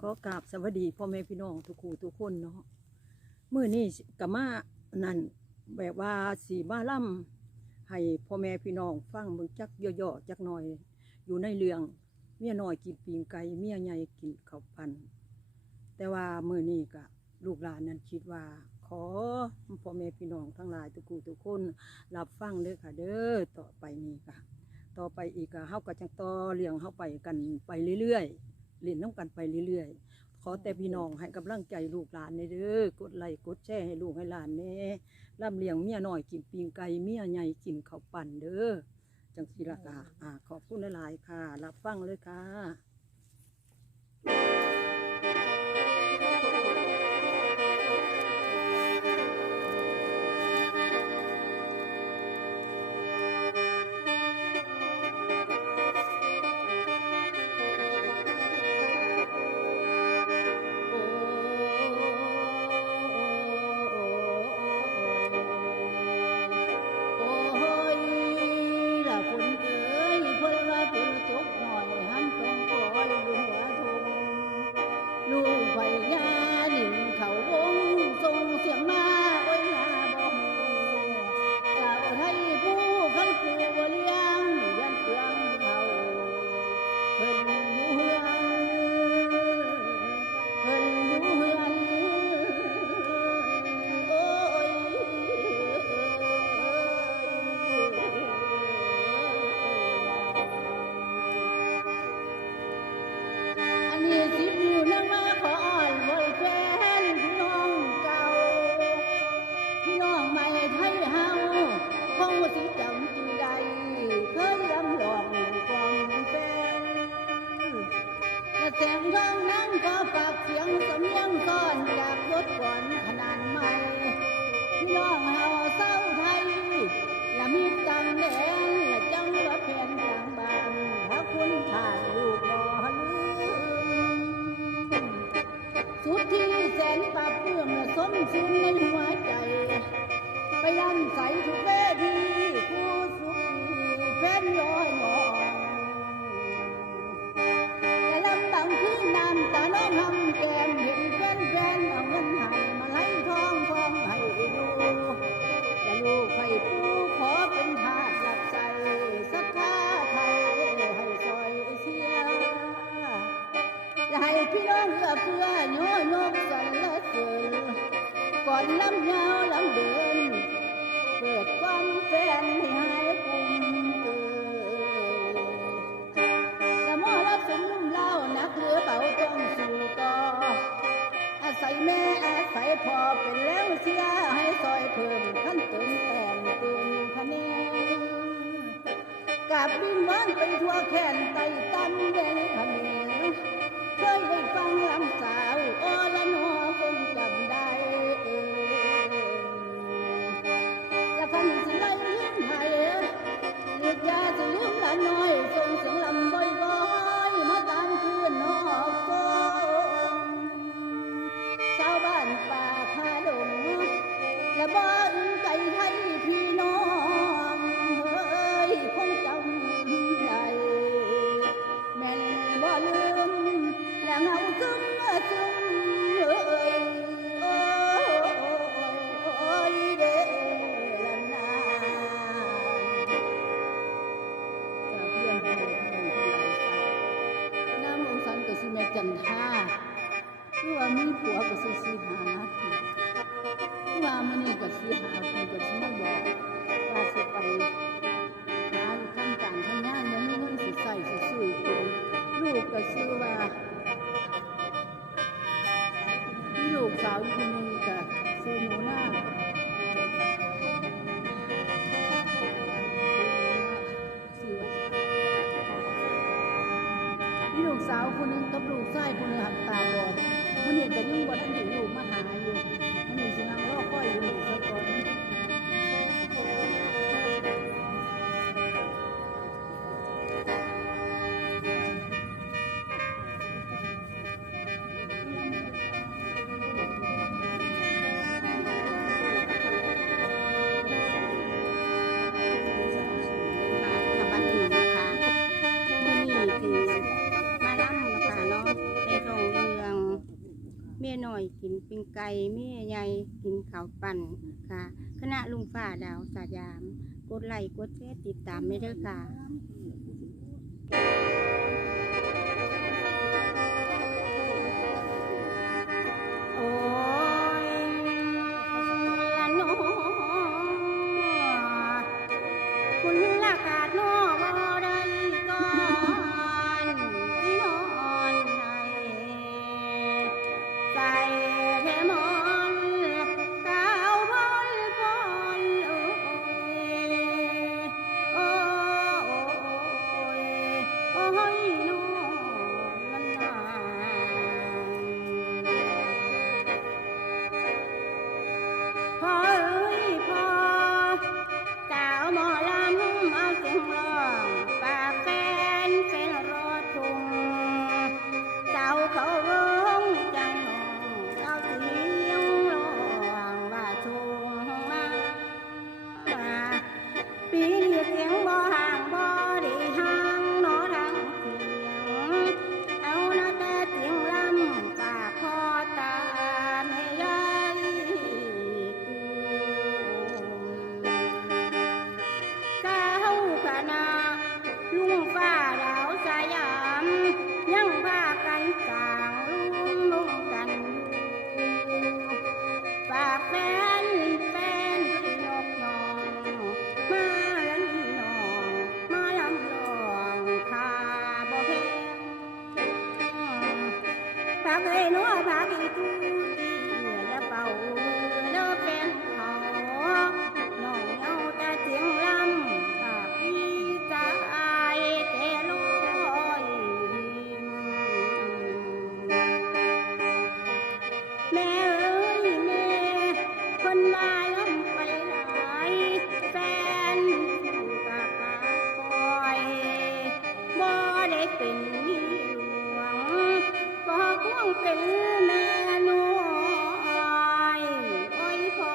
ขอกราบสวัสดีพ่อแม่พี่น้องทุกคู่ทุกคนเนาะมื้อนี้ก็มานั่นแบบว่าสีมาล่ำให้พ่อแม่พี่น้องฟังเบิ่งจักย่อๆจักหน่อยอยู่ในเรื่องเมียน้อยกินปีงไก่เมียใหญ่กินข้าวปั้นแต่ว่ามื้อนี้ก็ลูกหลานนั้นคิดว่าขอพ่อแม่พี่น้องทั้งหลายทุกคู่ทุกคนรับฟังเด้อค่ะเด้อต่อไปนี้ค่ะต่อไปอีกก็เฮาก็จังต่อเรื่องเฮาไปกันไปเรื่อยๆเล่นน้ำกันไปเรื่อยๆขอแต่พี่น้องให้กำลังใจลูกหลานเด้อกดไลค์กดแชร์ให้ลูกให้หลานแน่ร่ำเลี้ยงเมียน้อยกินปีงไก่เมียใหญ่กินข้าวปั้นเด้อจังสิละค่ะขอบคุณหลายๆค่ะรับฟังเลยค่ะแสงทองนั่งก็ฝากเสียงสำเนียงซ้อนจากบทก่อนขนาดใหม่พี่น้องเฮาเศร้าไทยละมีตังแดนละจังว่าแผ่นกลางบานพระคุณท่านลูกบ่ลืมสุดที่แสนปราบปลื้มและสมชื่นในหัวใจไปยังใสทุกเวทีคู่สุขดีแฟนย้อยหมองบางคืนน้ำตาน้องหำแก้มเห็นแฟนๆเอาเงินให้มาไล่ทองให้ดูแต่ลูกไข่ปูขอเป็นทาสหลักใจศรัทธาไทยให้ซอยเสียจะให้พี่น้องเอื้อเฟื้อโยกสรรเสริญก่อนลำยาวลำเดินเปิดความแฟนให้หายกุมนักเรือเบาต้องสู่ต่ออาศัยแม่อาศัยพ่อเป็นแล้วเสียให้ซอยเพิ่มขั้นเติมแต่งเติมคะแนนกับบินวานไปทั่วแขนไต่ตั้มแดงขมิ้นเคยได้ฟังลำสาวอละนอคงจำได้จะคันสิไล่ลืมไทยเรียกยาสิลืมละน้อยส่งเสียงลำบ่อยมาตามคืนนอกกงชาวบ้านป่าคาดงและบ่อื่นไก่ไทยพี่น้องเฮ้ยคงจำได้แม่นบ่ลืมและเงาซึมเอ้ยโอ้ยเด้ละนาจากเพื่อนสันก็สิแม่จันทาคือว่ามีผัวก็สิสิหาคือว่ามื้อนี้ก็สิหาเพิ่นก็สิมาบอกว่าสิไปหาทำการทำงานแล้วมีเงินสิใช้สิซื้อกินลูกก็ชื่อว่ามีลูกสาวอยู่คนนึงก็ชื่อหนูนาลูกสาวคนนึงกับลูกชายคนนึงหักตาบอดมันเห็นแต่ยิ่งบ่ทันถึงลูกมาหาอยู่มันนี่สินั่งรอคอยอยู่ซะก่อนที่มาล่ำนะคะเนาะในโรงเรือง อยกินปิ้งไก่แม่ใหญ่กินข้าวปั่นค่ะคณะลุงฟ้าดาวสยามกดไลค์กดแชร์ติดตามไม่เด้อค่ะโอ้ยละน้อคุณละกาดน้อบ่ได้ก่อนที่นอนให้ใจเทมอนกาวบนบนโอ้ยโอ้ยน้อมันนพอเอ้ยพอสาวหมอลำเอาเสียงร้องปากแฟนเป็นรอทุงเจ้าเขาวงจังน้องเอาเสียงร้องว่าชุงมาปีนี้เสียงบ่ห่างบ่ได้ห่างหนอทางเสียงเอาหน้าแต่เสียงลำฝากพ่อตาแม่ยายเจ้าคณะลุงฟ้าดาวสยามยังพากันสร้างลุงกันอยู่ฝากแฟนพี่นกยองมาแล้วนี่น้องมาลำลองคาบ่แพงฝากเอ้ยน้อฝากอีตูตีอย่าเป่าเด้อแฟนเขาน้องเอาแต่เสียงลำฝากพี่ใจแต่ลอยริมแม่เอ้ยแม่คนว่าลำไปหลายแฟนอยู่กับปากคอยบ่ได้เป็นเมียหลวงก็คงเป็นแม่น้อยโอ้ยพอ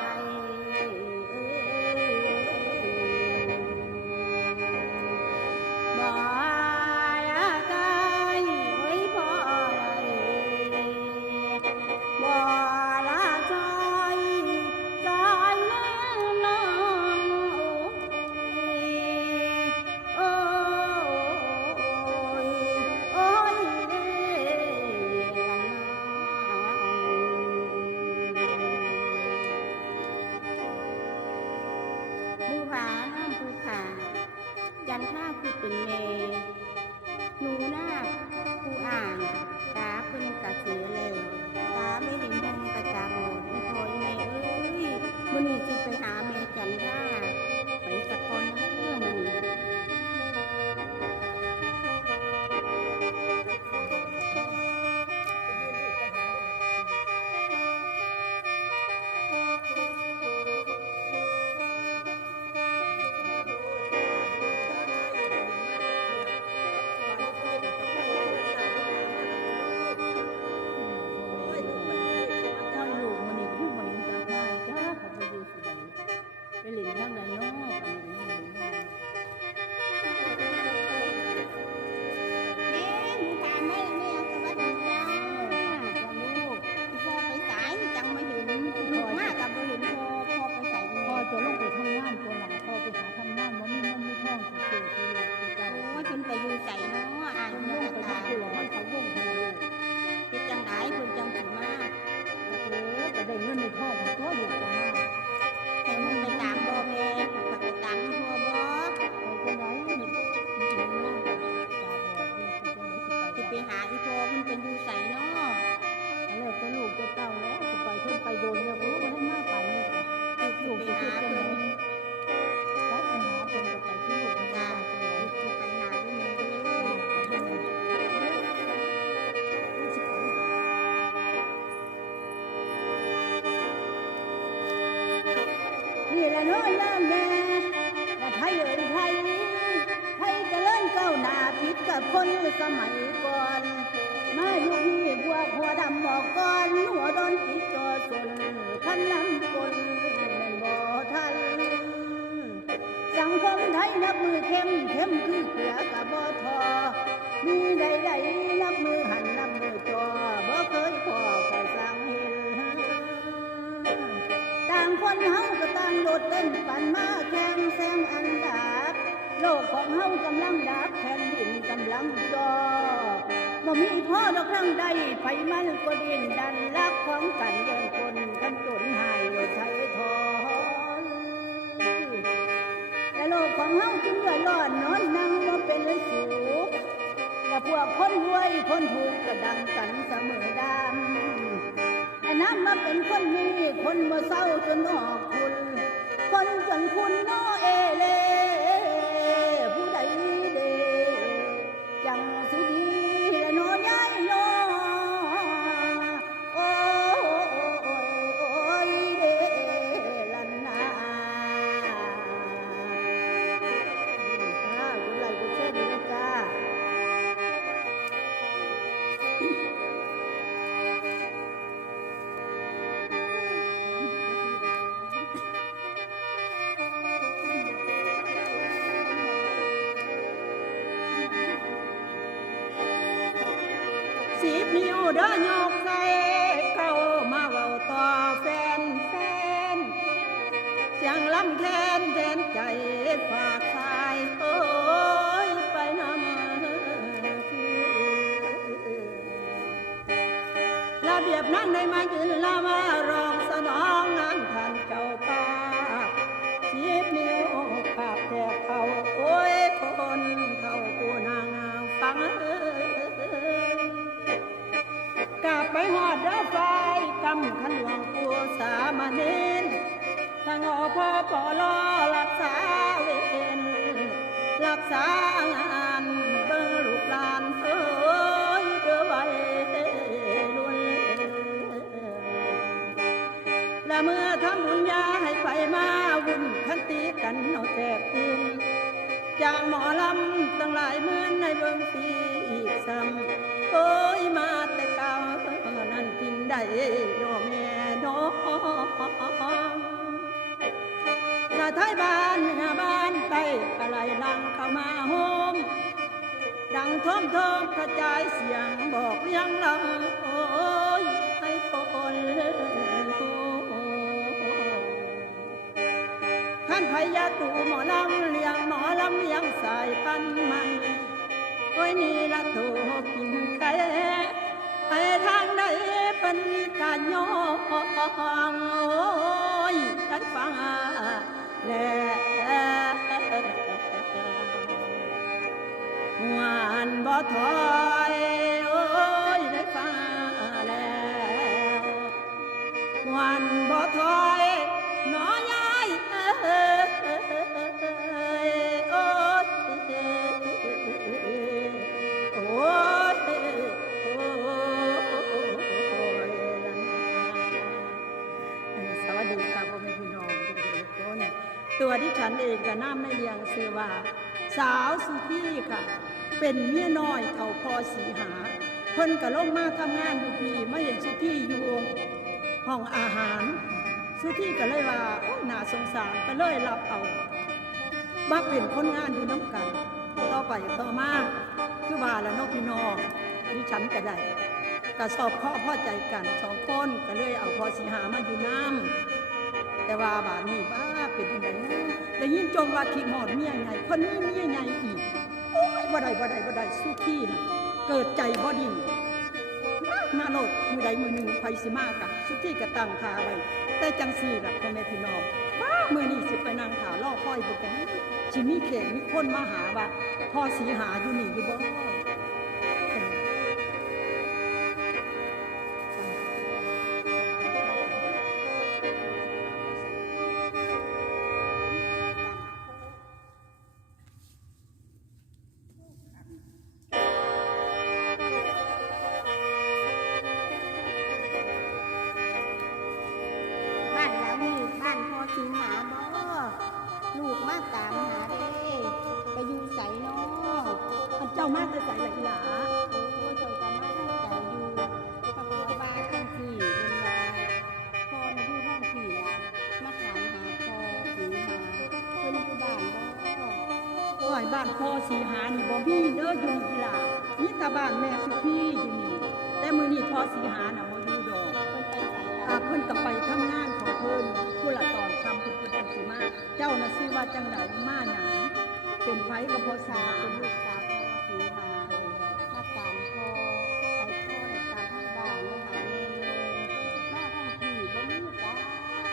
ได้บ่ละกายโอ้ยพอได้บ่ละใจใจแน่นอนโอ้ยโอ้ยเด้ละน้องผู้ผาน้ำผู้ขาจันท่าคือเป็นเมหนูนาคผู้อ่างตาเพิ่นกะเสียแล้วตาไม่เห็นมองกระจาโหดอีพอยแม่เอ้ยมื้อนี้สิไปหาแม่จันท่าไปสักก่อนเด้อมื้อนี้ ค่อยลูกมื้อนี้คือบ่เห็นตาพายจ้าเขาไปอยู่ที่ใดไปเล่นทางใดเนาะกันนี่ แม่หนูถามแม่แม่สวัสดีจ้า ลูก อีพ่อไปสายจังไม่เห็นลูกมากกับไม่เห็นพ่อไปสาย พ่อ แม่ จะลงไปทำงานตัวหลังพ่อไปหาทำงานบ่มีเงินมีทองสิซื้อที่ลูกที่เจ้า โอ้ยเพิ่นไปอยู่ใส่เนาะอ่าน ล เนื้ ง อ ไป ตา ทำตัวมันเขาลงให้ลูก เฮ็ดจังไดเพิ่นจังสิมา ก็ได้เงินในท้องของตัวอยู่จังมา ให้มึงไปตามบ่แม่ข้อยไปตามอีพ่อบ่ ไปจังได๋นี่ตาบอดนี่สิจังได๋สิ สิ ไป ไปหาอีพ่อเพิ่นเป็นอยู่ใส่เนาะ แล้วแต่ลูกจะเต้าแล้วสิไปเพิ่นไปโดนแล้วบ่รู้ว่าให้มาไปนี่ก็ลูก ไป สิคิด หา จัง เพิ่ ได๋ น ไปหาเพิ่นก็ไปที่ลูกที่ จ้า บ้านจังได๋ สิไปหาด้วยแม่เด้อ นี่ละเนาะย่านแม่ว่าไทยเอ่ยไทยไทยเจริญก้าวหน้าผิดกับคนสมัยก่อน มายุคนี้พวกหัวดำบอกก่อนหัวดอนติดจอสนคันลำกลแม่นบ่ทันสังคมไทยนับมือเข้มเข้มคือเกลือกับบ่ทอ มีใดๆนับมือหันนับมือจอบ่เคยพอ เต้นปันมาแข่งแซงอันดับโลกของเฮากำลังดับแผ่นดินกำลังจอบ่มีพ่อดอกครั้งใดไฟมันก็ดินดันรักของกันแย่งคนกันจนหายไทยทอนแต่โลกของเฮาจึงเดือดร้อนนอนนั่งบ่เป็นสุขและพวกคนรวยคนถูกกระดังกันเสมอดำแต่น้ำมาเป็นคนมีคนบ่เศร้าจนออกคุณคนจนคุณน้อเอเลผู้ใดเดจังสิดีและน้อยายน้อโอ้ยโอ้ยเดลันนากุไลกุเส้นเลยจ้า10 นิ้วเด้อยกใส่เข้ามาเว้าต่อแฟนเสียงลำแคนแทนใจฝากสายโอ้ยไปน้ำระเบียบนั่งได้มายืนละมารองสนองงานท่านเจ้าป่า10 นิ้วภาพแทบเขาโอ้ยคนเท่าผู้นางฟังกลับไปหอดเด้อไฟกำขันหลวงปู่สามเณรทางอพปลรักษาเวรรักษางานเบิ่งลูกหลานเอ้ยเด้อไว้ลุนและเมื่อทำบุญญาให้ไปมาวุ่นขันตีกันเอาแตกตื่นจากหมอลำตั้งหลายหมื่นในเบิ่งฟรีอีกซ้ำโอ้ยมาแต่เก่านั่นทิ้งได้ดอกแม่ดอกนาไทยบ้านเหนือบ้านใต้อะไรลังเข้ามาโฮมดังท่อมกระจายเสียงบอกเลี้ยงลำโอ้ยให้คนขันพยาตูหมอลำเลี้ยงหมอลำเลี้ยงสายพันธุ์ใหม่โอ้ยนี่ละโถกินไข่ไปทางใดเป็นการยองโอ้ยได้ฟังแล้วหวานบ่ถอยโอ้ยได้ฟังแล้วหวานบ่ถอยน้อยยายโอ้ยโอ้ยสวัสดีค่ะพ่อแม่พี่น้องทุกคนตัวที่ฉันเองกับน้ำไม่เลี้ยงชื่อว่าสาวสุธีค่ะเป็นเมียน้อยเท่าพอสีหาเพิ่นก็ลงมาทำงานอยู่พี่ไม่เห็นสุธีอยู่ห้องอาหารสุธีก็เลยว่าโอ้น่าสงสารก็เลยรับเอามาเป็นคนงานอยู่น้ำกันต่อไปต่อมาคือว่าแล้วนกพี่น้องที่ฉันก็ได้ก็สอบพ่อใจกัน2 คนก็เลยเอาพอสีหามาอยู่น้ำแต่ว่าบาดนี้บ้าเป็นยังไงได้ยินจมว่าขี้หอดเมียใหญ่คนนี้เมียใหญ่อีกโอ้ยบ่ได้สู้ที่นะเกิดใจบ่ดีมาโลดมือใดมือหนึ่งไฟสิมากะสุที่กระตังทาไว้แต่จังสีล่ะพ่อแม่พี่น้องว้ามือนี้สิไปนางถาล่อค่อยบุกันชิมีแขกมีคนมาหาว่าพ่อสีหาอยู่นี่อยู่บ่สิงหาบ่ลูกมาตามหาเด้ไปอยู่ใสเนาะ เจ้ามาจะใส่ละอีหลา โอ้ยข่อยก็มาตั้งใจอยู่พระบัวบ้านทั้งสี่เป็นว่าพ่อมาอยู่ทั้งสี่ล่ะมาถามหาพ่อสิงหาเพิ่นอยู่บ้านบ่ โอ้ยบ้านพ่อสีหานี่บ่มีเด้ออยู่อีหลามีแต่บ้านแม่สุพี่อยู่นี่แต่มื้อนี้พ่อสีหาน่ะบ่อยู่ดอก เพิ่นไปไสล่ะ เพิ่นก็ไปทำงานของเพิ่นผู้ละตอนทำเพิ่นสิมา จังไดมาหยังเป็นไผกับพ่อสา เป็นลูกสาวพ่อสีหามาตามพ่อไปพ่อในตามที่บ้านมาหาเนยมาทั้งพี่บ่มีจ้า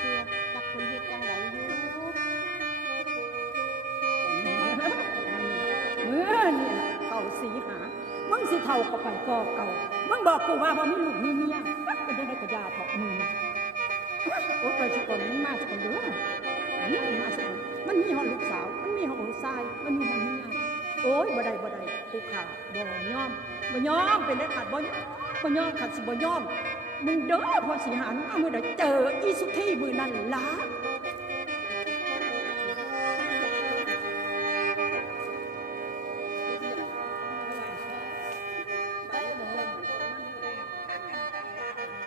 คือจักคนเฮ็ดจังไดอยู่ เมื่อนี่ล่ะเข้าสีหามึงสิเท่าเข้าไปก็เก่ามึงบอกกูว่าบ่มีลูกมีเมียก็จะได้กระยาเถาะมึงโอ้ยไปสิก่อนมึงมาสิก่อนเด้อนี่มันมาสิก่อนมันมีหอลูกสาวมันมีหอลูกชายมันมีหอเมียโอ้ยบ่ได้กูขาดบ่ยอมเป็นได้ขาดบ่ยอมขาดสิบ่ยอมมึงเด้อพอสิหามึงเอามือใดเจออีสุธีมือนั่นล่ะ